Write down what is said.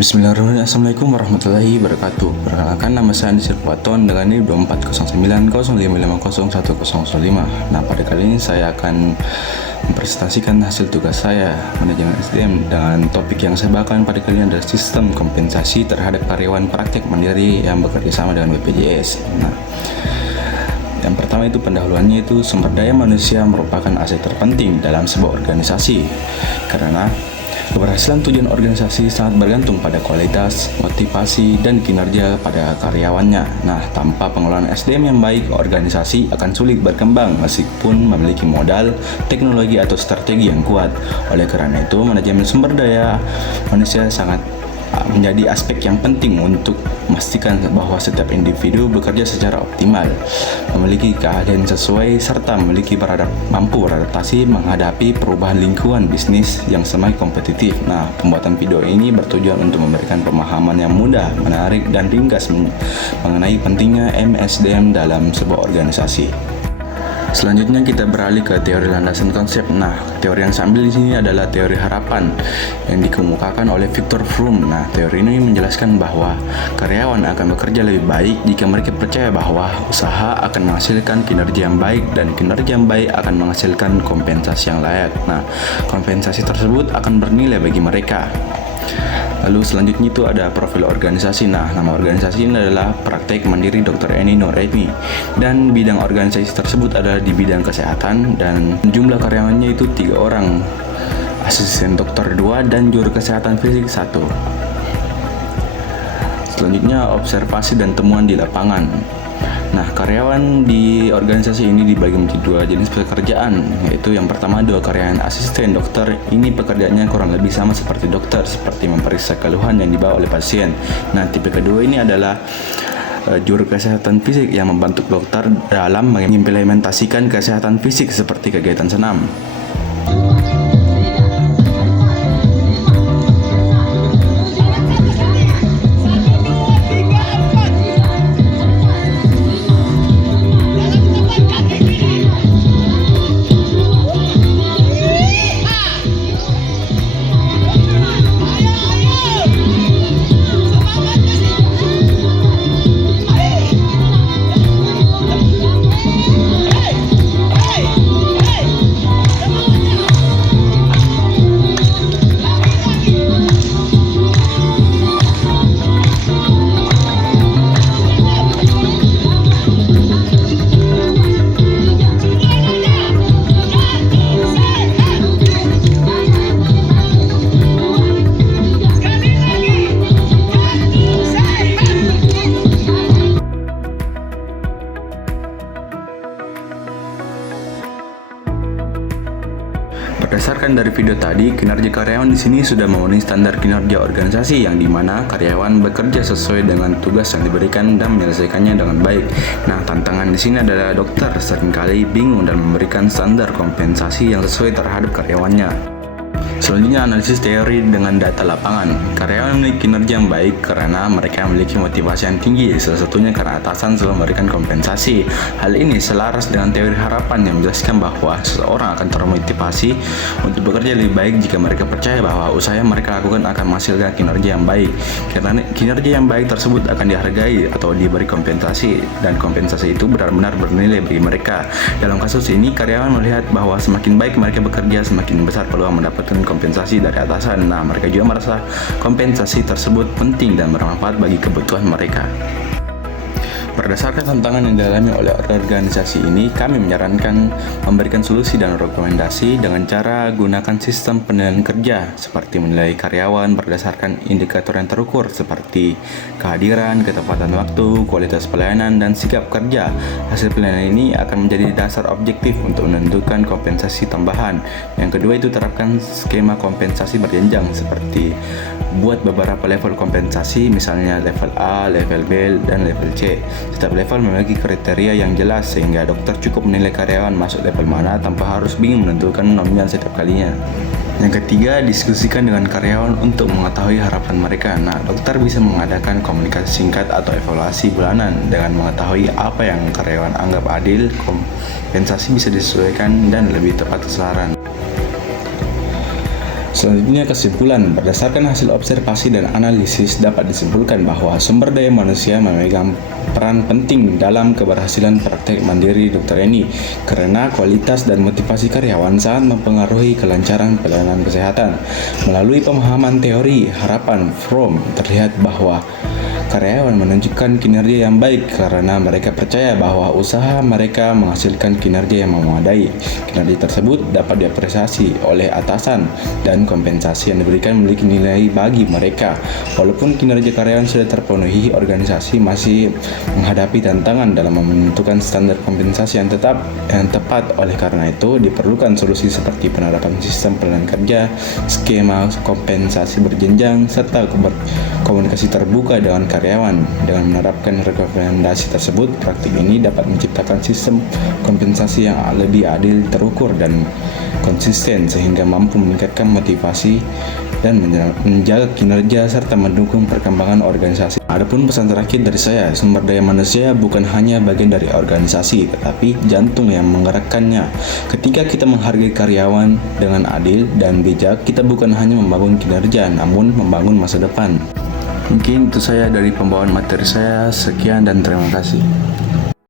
Bismillahirrahmanirrahim. Assalamualaikum warahmatullahi wabarakatuh. Perkenalkan, nama saya Andi Sirpuaton dengan NIM 240905501005. Nah, pada kali ini saya akan mempresentasikan hasil tugas saya manajemen SDM dengan topik yang saya bawakan pada kali ini adalah sistem kompensasi terhadap karyawan praktek mandiri yang bekerja sama dengan BPJS. Nah, yang pertama itu pendahuluannya itu sumber daya manusia merupakan aset terpenting dalam sebuah organisasi karena keberhasilan tujuan organisasi sangat bergantung pada kualitas, motivasi, dan kinerja pada karyawannya. Nah, tanpa pengelolaan SDM yang baik, organisasi akan sulit berkembang meskipun memiliki modal, teknologi, atau strategi yang kuat. Oleh karena itu, manajemen sumber daya manusia sangat menjadi aspek yang penting untuk memastikan bahwa setiap individu bekerja secara optimal, memiliki keahlian sesuai, serta mampu beradaptasi menghadapi perubahan lingkungan bisnis yang semakin kompetitif. Nah, pembuatan video ini bertujuan untuk memberikan pemahaman yang mudah, menarik, dan ringkas mengenai pentingnya MSDM dalam sebuah organisasi. Selanjutnya kita beralih ke teori landasan konsep. Nah, teori yang saya ambil di sini adalah teori harapan yang dikemukakan oleh Viktor Fromm. Nah, teori ini menjelaskan bahwa karyawan akan bekerja lebih baik jika mereka percaya bahwa usaha akan menghasilkan kinerja yang baik dan kinerja yang baik akan menghasilkan kompensasi yang layak. Nah, kompensasi tersebut akan bernilai bagi mereka. Lalu selanjutnya itu ada profil organisasi. Nah, nama organisasi ini adalah Praktek Mandiri Dr. Eni Nuraini, dan bidang organisasi tersebut adalah di bidang kesehatan dan jumlah karyawannya itu 3 orang, asisten dokter 2 dan juru kesehatan fisik 1. Selanjutnya observasi dan temuan di lapangan. Nah, karyawan di organisasi ini dibagi menjadi 2 jenis pekerjaan, yaitu yang pertama 2 karyawan asisten dokter. Ini pekerjaannya kurang lebih sama seperti dokter, seperti memeriksa keluhan yang dibawa oleh pasien. Nah, tipe kedua ini adalah juru kesehatan fisik yang membantu dokter dalam mengimplementasikan kesehatan fisik seperti kegiatan senam. Berdasarkan dari video tadi, kinerja karyawan di sini sudah memenuhi standar kinerja organisasi yang dimana karyawan bekerja sesuai dengan tugas yang diberikan dan menyelesaikannya dengan baik. Nah, tantangan di sini adalah dokter seringkali bingung dan memberikan standar kompensasi yang sesuai terhadap karyawannya. Selanjutnya, analisis teori dengan data lapangan. Karyawan memiliki kinerja yang baik karena mereka memiliki motivasi yang tinggi, salah satunya karena atasan selalu memberikan kompensasi. Hal ini selaras dengan teori harapan yang menjelaskan bahwa seseorang akan termotivasi untuk bekerja lebih baik jika mereka percaya bahwa usaha yang mereka lakukan akan menghasilkan kinerja yang baik. Karena kinerja yang baik tersebut akan dihargai atau diberi kompensasi, dan kompensasi itu benar-benar bernilai bagi mereka. Dalam kasus ini, karyawan melihat bahwa semakin baik mereka bekerja, semakin besar peluang mendapatkan kompensasi dari atasan. Nah, mereka juga merasa kompensasi tersebut penting dan bermanfaat bagi kebutuhan mereka. Berdasarkan tantangan yang dialami oleh organisasi ini, kami menyarankan memberikan solusi dan rekomendasi dengan cara gunakan sistem penilaian kerja seperti menilai karyawan berdasarkan indikator yang terukur seperti kehadiran, ketepatan waktu, kualitas pelayanan, dan sikap kerja. Hasil penilaian ini akan menjadi dasar objektif untuk menentukan kompensasi tambahan. Yang kedua itu terapkan skema kompensasi berjenjang seperti buat beberapa level kompensasi, misalnya level A, level B, dan level C. Setiap level memiliki kriteria yang jelas sehingga dokter cukup menilai karyawan masuk level mana tanpa harus bingung menentukan nominal setiap kalinya. Yang ketiga, diskusikan dengan karyawan untuk mengetahui harapan mereka. Nah, dokter bisa mengadakan komunikasi singkat atau evaluasi bulanan dengan mengetahui apa yang karyawan anggap adil, kompensasi bisa disesuaikan dan lebih tepat sasaran. Selanjutnya kesimpulan, berdasarkan hasil observasi dan analisis dapat disimpulkan bahwa sumber daya manusia memegang peran penting dalam keberhasilan praktek mandiri dokter ini karena kualitas dan motivasi karyawan sangat mempengaruhi kelancaran pelayanan kesehatan. Melalui pemahaman teori harapan Fromm terlihat bahwa karyawan menunjukkan kinerja yang baik karena mereka percaya bahwa usaha mereka menghasilkan kinerja yang memadai. Kinerja tersebut dapat diapresiasi oleh atasan dan kompensasi yang diberikan memiliki nilai bagi mereka. Walaupun kinerja karyawan sudah terpenuhi, organisasi masih menghadapi tantangan dalam menentukan standar kompensasi yang tepat. Oleh karena itu, diperlukan solusi seperti penerapan sistem pelayanan kerja, skema kompensasi berjenjang, serta komunikasi terbuka dengan karyawan. Dengan menerapkan rekomendasi tersebut, praktik ini dapat menciptakan sistem kompensasi yang lebih adil, terukur, dan konsisten sehingga mampu meningkatkan motivasi dan menjaga kinerja serta mendukung perkembangan organisasi. Adapun pesan terakhir dari saya, sumber daya manusia bukan hanya bagian dari organisasi, tetapi jantung yang menggerakkannya. Ketika kita menghargai karyawan dengan adil dan bijak, kita bukan hanya membangun kinerja, namun membangun masa depan. Mungkin itu saya dari pembawaan materi saya. Sekian dan terima kasih.